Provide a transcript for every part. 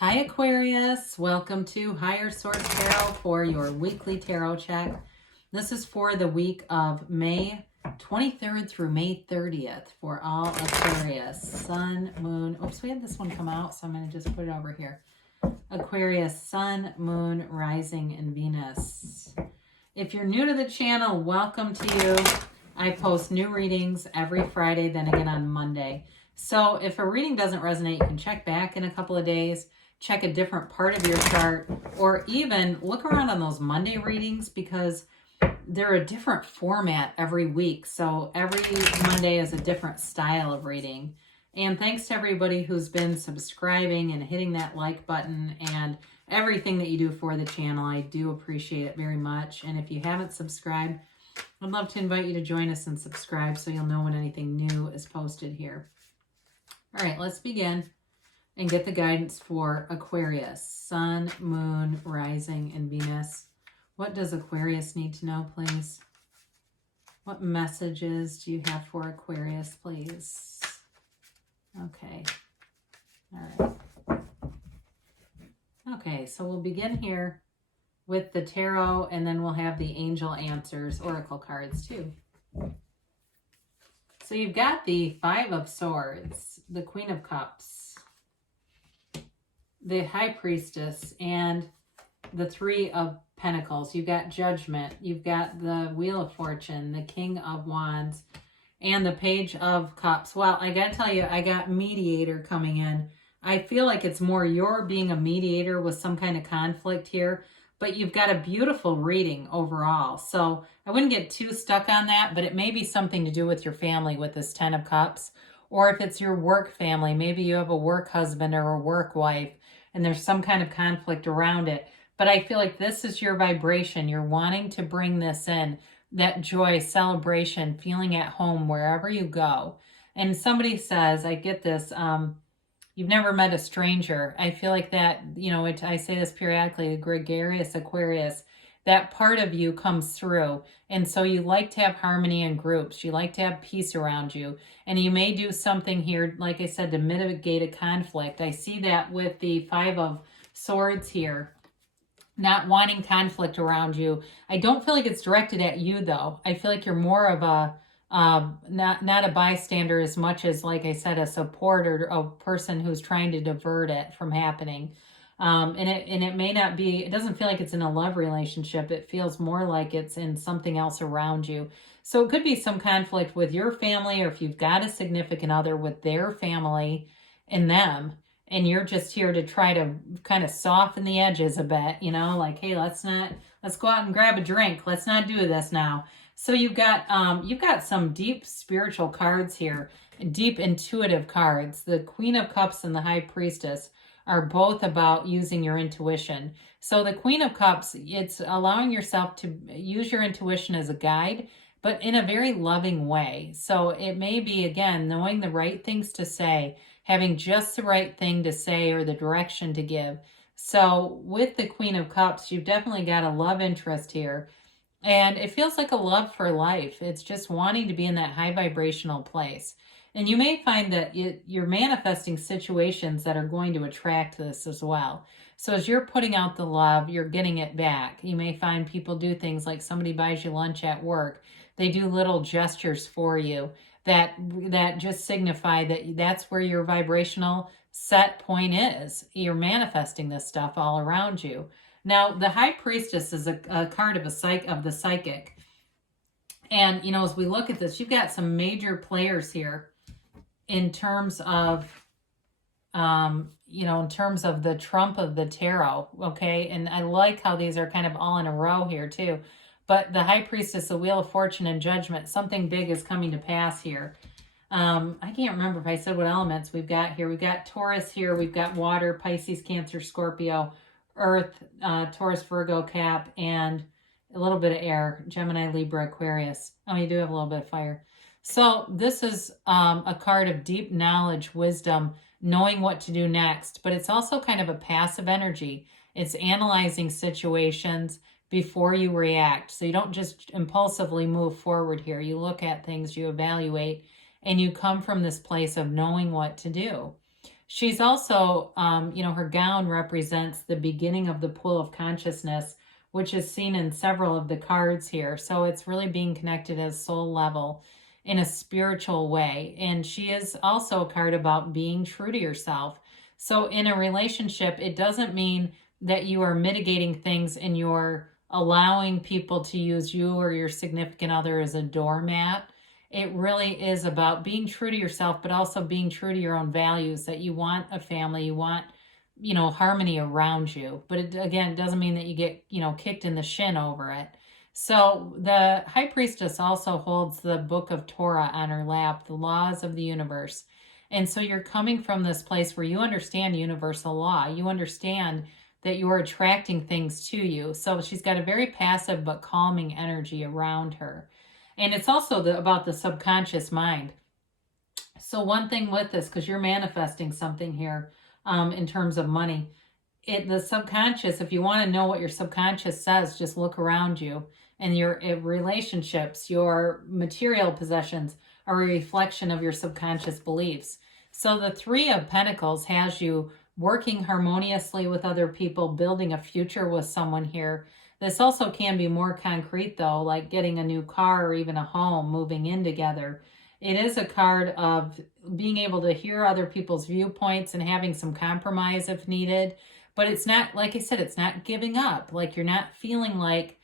Hi Aquarius, welcome to Higher Source Tarot for your weekly tarot check. This is for the week of May 23rd through May 30th for all Aquarius. Sun, Moon, oops, we had this one come out, so I'm going to just put it over here. Aquarius, Sun, Moon, Rising, and Venus. If you're new to the channel, welcome to you. I post new readings every Friday, then again on Monday. So if a reading doesn't resonate, you can check back in a couple of days, check a different part of your chart, or even look around on those Monday readings because they're a different format every week. So every Monday is a different style of reading. And thanks to everybody who's been subscribing and hitting that like button and everything that you do for the channel. I do appreciate it very much. And if you haven't subscribed, I'd love to invite you to join us and subscribe so you'll know when anything new is posted here. All right, let's begin and get the guidance for Aquarius, Sun, Moon, Rising, and Venus. What does Aquarius need to know, please? What messages do you have for Aquarius, please? Okay. All right. Okay, so we'll begin here with the tarot, and then we'll have the angel answers, oracle cards, too. So you've got the Five of Swords, the Queen of Cups, the High Priestess, and the Three of Pentacles. You've got Judgment. You've got the Wheel of Fortune, the King of Wands, and the Page of Cups. Well, I got to tell you, I got Mediator coming in. I feel like it's more you're being a mediator with some kind of conflict here, but you've got a beautiful reading overall. So I wouldn't get too stuck on that, but it may be something to do with your family with this Ten of Cups. Or if it's your work family, maybe you have a work husband or a work wife, and there's some kind of conflict around it. But I feel like this is your vibration. You're wanting to bring this in, that joy, celebration, feeling at home wherever you go. And somebody says, I get this, you've never met a stranger. I feel like that, you know, I say this periodically, the gregarious Aquarius, that part of you comes through. And so you like to have harmony in groups. You like to have peace around you. And you may do something here, like I said, to mitigate a conflict. I see that with the Five of Swords here, not wanting conflict around you. I don't feel like it's directed at you, though. I feel like you're more of a, not a bystander as much as, like I said, a supporter, a person who's trying to divert it from happening. And it may not be, it doesn't feel like it's in a love relationship. It feels more like it's in something else around you. So it could be some conflict with your family, or if you've got a significant other, with their family and them, and you're just here to try to kind of soften the edges a bit, you know, like, hey, let's go out and grab a drink. Let's not do this now. So you've got some deep spiritual cards here, deep intuitive cards. The Queen of Cups and the High Priestess are both about using your intuition. So the Queen of Cups, it's allowing yourself to use your intuition as a guide, but in a very loving way. So it may be, again, knowing the right things to say, having just the right thing to say or the direction to give. So with the Queen of Cups, you've definitely got a love interest here. And it feels like a love for life. It's just wanting to be in that high vibrational place. And you may find that you're manifesting situations that are going to attract this as well. So as you're putting out the love, you're getting it back. You may find people do things like somebody buys you lunch at work. They do little gestures for you that just signify that that's where your vibrational set point is. You're manifesting this stuff all around you. Now, the High Priestess is a card of the psychic. And, you know, as we look at this, you've got some major players here in terms of, in terms of the trump of the tarot, okay? And I like how these are kind of all in a row here, too. But the High Priestess, the Wheel of Fortune, and Judgment, something big is coming to pass here. I can't remember if I said what elements we've got here. We've got Taurus here. We've got water, Pisces, Cancer, Scorpio, Earth, Taurus, Virgo, Cap, and a little bit of air, Gemini, Libra, Aquarius. Oh, you do have a little bit of fire. So this is a card of deep knowledge, wisdom, knowing what to do next. But it's also kind of a passive energy. It's analyzing situations before you react. So you don't just impulsively move forward here. You look at things, you evaluate, and you come from this place of knowing what to do. She's also, you know, her gown represents the beginning of the pool of consciousness, which is seen in several of the cards here. So it's really being connected as soul level in a spiritual way. And she is also a card about being true to yourself. So in a relationship, it doesn't mean that you are mitigating things and you're allowing people to use you or your significant other as a doormat. It really is about being true to yourself, but also being true to your own values, that you want a family, you want, you know, harmony around you. But it, again, doesn't mean that you get, you know, kicked in the shin over it. So the High Priestess also holds the Book of Torah on her lap, the laws of the universe. And so you're coming from this place where you understand universal law. You understand that you're attracting things to you. So she's got a very passive but calming energy around her. And it's also about the subconscious mind. So one thing with this, because you're manifesting something here in terms of money, the subconscious, if you want to know what your subconscious says, just look around you. And your relationships, your material possessions are a reflection of your subconscious beliefs. So the Three of Pentacles has you working harmoniously with other people, building a future with someone here. This also can be more concrete though, like getting a new car or even a home, moving in together. It is a card of being able to hear other people's viewpoints and having some compromise if needed. But it's not, like I said, it's not giving up. Like you're not feeling like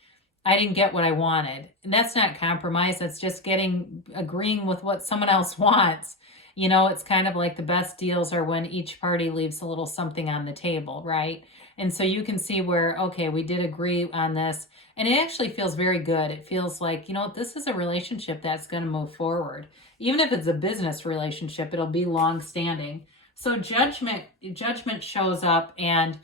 I didn't get what I wanted. And that's not compromise. That's just agreeing with what someone else wants. You know, it's kind of like the best deals are when each party leaves a little something on the table, right? And so you can see where, okay, we did agree on this. And it actually feels very good. It feels like, you know, this is a relationship that's going to move forward. Even if it's a business relationship, it'll be long standing. So judgment shows up and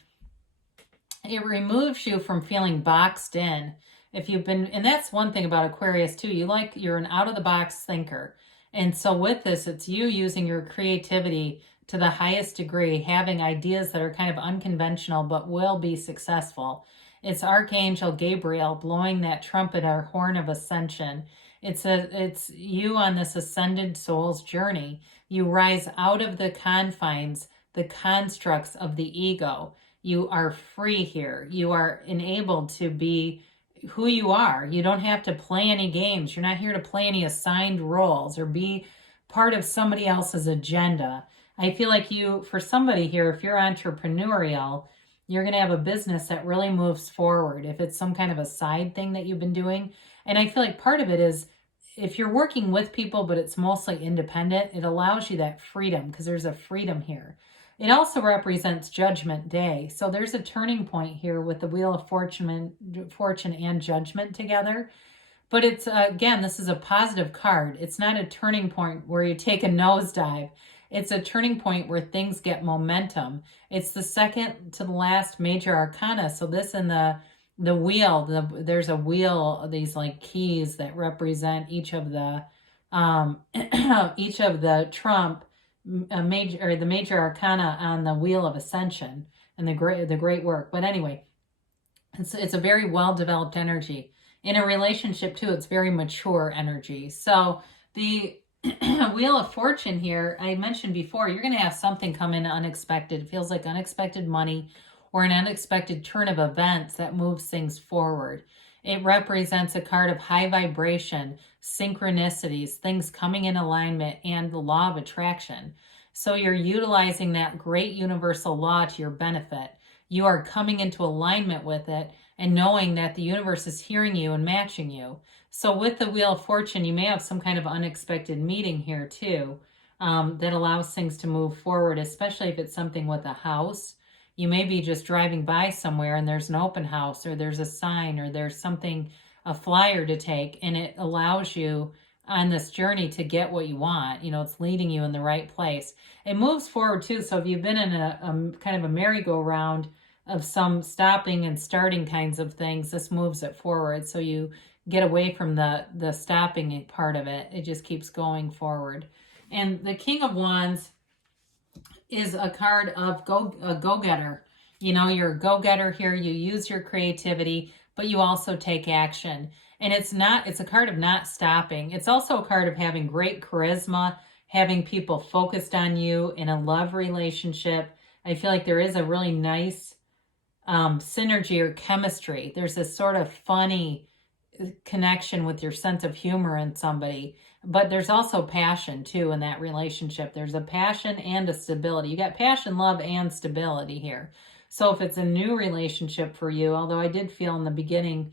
it removes you from feeling boxed in. If you've been, and that's one thing about Aquarius too, you're an out of the box thinker. And so with this, it's you using your creativity to the highest degree, having ideas that are kind of unconventional, but will be successful. It's Archangel Gabriel blowing that trumpet or horn of ascension. It's you on this ascended soul's journey. You rise out of the confines, the constructs of the ego. You are free here. You are enabled to be who you are. You don't have to play any games. You're not here to play any assigned roles or be part of somebody else's agenda. I feel like for somebody here, if you're entrepreneurial, you're going to have a business that really moves forward. If it's some kind of a side thing that you've been doing. And I feel like part of it is if you're working with people, but it's mostly independent, it allows you that freedom because there's a freedom here. It also represents Judgment Day. So there's a turning point here with the Wheel of Fortune and Judgment together. But it's, again, this is a positive card. It's not a turning point where you take a nosedive. It's a turning point where things get momentum. It's the second to the last major arcana. So this in the wheel, there's a wheel, these like keys that represent each of the trump, the major arcana on the Wheel of Ascension and the great work. But anyway, it's a very well-developed energy. In a relationship too, it's very mature energy. So the Wheel of Fortune here, I mentioned before, you're going to have something come in unexpected. It feels like unexpected money or an unexpected turn of events that moves things forward. It represents a card of high vibration, synchronicities, things coming in alignment, and the law of attraction. So you're utilizing that great universal law to your benefit. You are coming into alignment with it and knowing that the universe is hearing you and matching you. So with the Wheel of Fortune, you may have some kind of unexpected meeting here too that allows things to move forward, especially if it's something with a house. You may be just driving by somewhere and there's an open house or there's a sign or there's something, a flyer to take, and it allows you on this journey to get what you want. You know, it's leading you in the right place. It moves forward too. So if you've been in a kind of a merry-go-round of some stopping and starting kinds of things, this moves it forward. So you get away from the stopping part of it. It just keeps going forward. And the King of Wands is a card of a go-getter. You know, you're a go-getter here. You use your creativity, but you also take action. And it's a card of not stopping. It's also a card of having great charisma, having people focused on you in a love relationship. I feel like there is a really nice synergy or chemistry. There's this sort of funny connection with your sense of humor in somebody, but there's also passion too in that relationship. There's a passion and a stability. You got passion, love, and stability here. So if it's a new relationship for you, although I did feel in the beginning,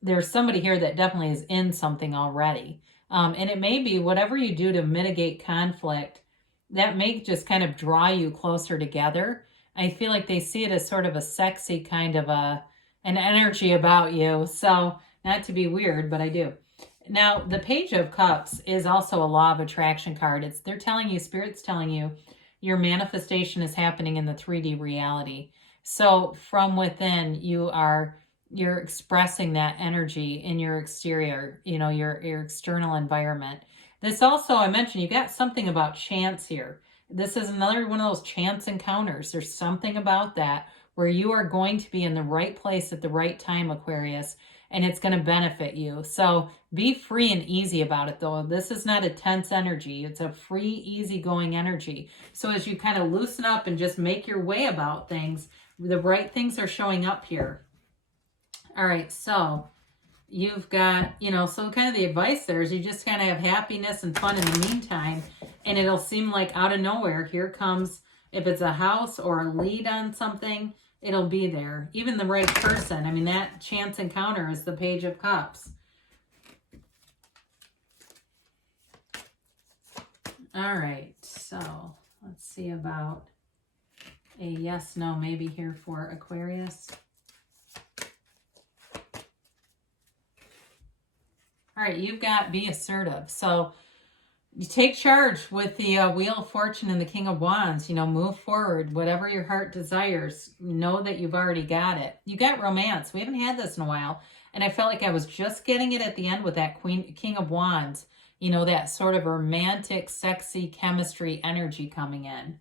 there's somebody here that definitely is in something already. And it may be whatever you do to mitigate conflict, that may just kind of draw you closer together. I feel like they see it as sort of a sexy kind of an energy about you. So not to be weird, but I do. Now, the Page of Cups is also a law of attraction card. They're telling you, Spirit's telling you, your manifestation is happening in the 3D reality. So from within, you're expressing that energy in your exterior, your external environment. This also, I mentioned, you got something about chance here. This is another one of those chance encounters. There's something about that where you are going to be in the right place at the right time, Aquarius, and it's going to benefit you. So be free and easy about it, though. This is not a tense energy. It's a free, easygoing energy. So as you kind of loosen up and just make your way about things, the right things are showing up here. All right, so you've got, so kind of the advice there is you just kind of have happiness and fun in the meantime, and it'll seem like out of nowhere, here comes, if it's a house or a lead on something, it'll be there. Even the right person. I mean, that chance encounter is the Page of Cups. All right, so let's see about a yes, no, maybe here for Aquarius. All right, you've got be assertive. So you take charge with the Wheel of Fortune and the King of Wands. Move forward. Whatever your heart desires, know that you've already got it. You got romance. We haven't had this in a while. And I felt like I was just getting it at the end with that King of Wands. That sort of romantic, sexy chemistry energy coming in.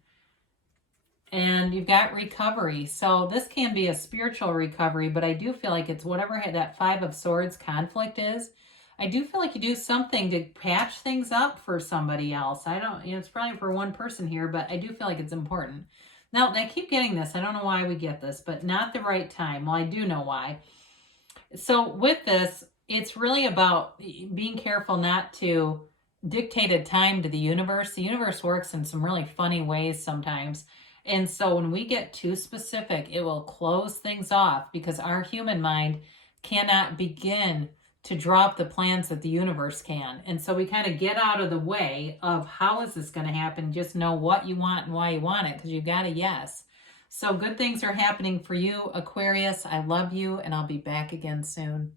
And you've got recovery. So this can be a spiritual recovery, but I do feel like it's whatever that Five of Swords conflict is. I do feel like you do something to patch things up for somebody else. I don't, it's probably for one person here, but I do feel like it's important. Now, I keep getting this. I don't know why we get this, but not the right time. Well, I do know why. So with this, it's really about being careful not to dictate a time to the universe. The universe works in some really funny ways sometimes. And so when we get too specific, it will close things off because our human mind cannot begin to draw up the plans that the universe can. And so we kind of get out of the way of how is this going to happen. Just know what you want and why you want it because you got a yes. So good things are happening for you, Aquarius. I love you, and I'll be back again soon.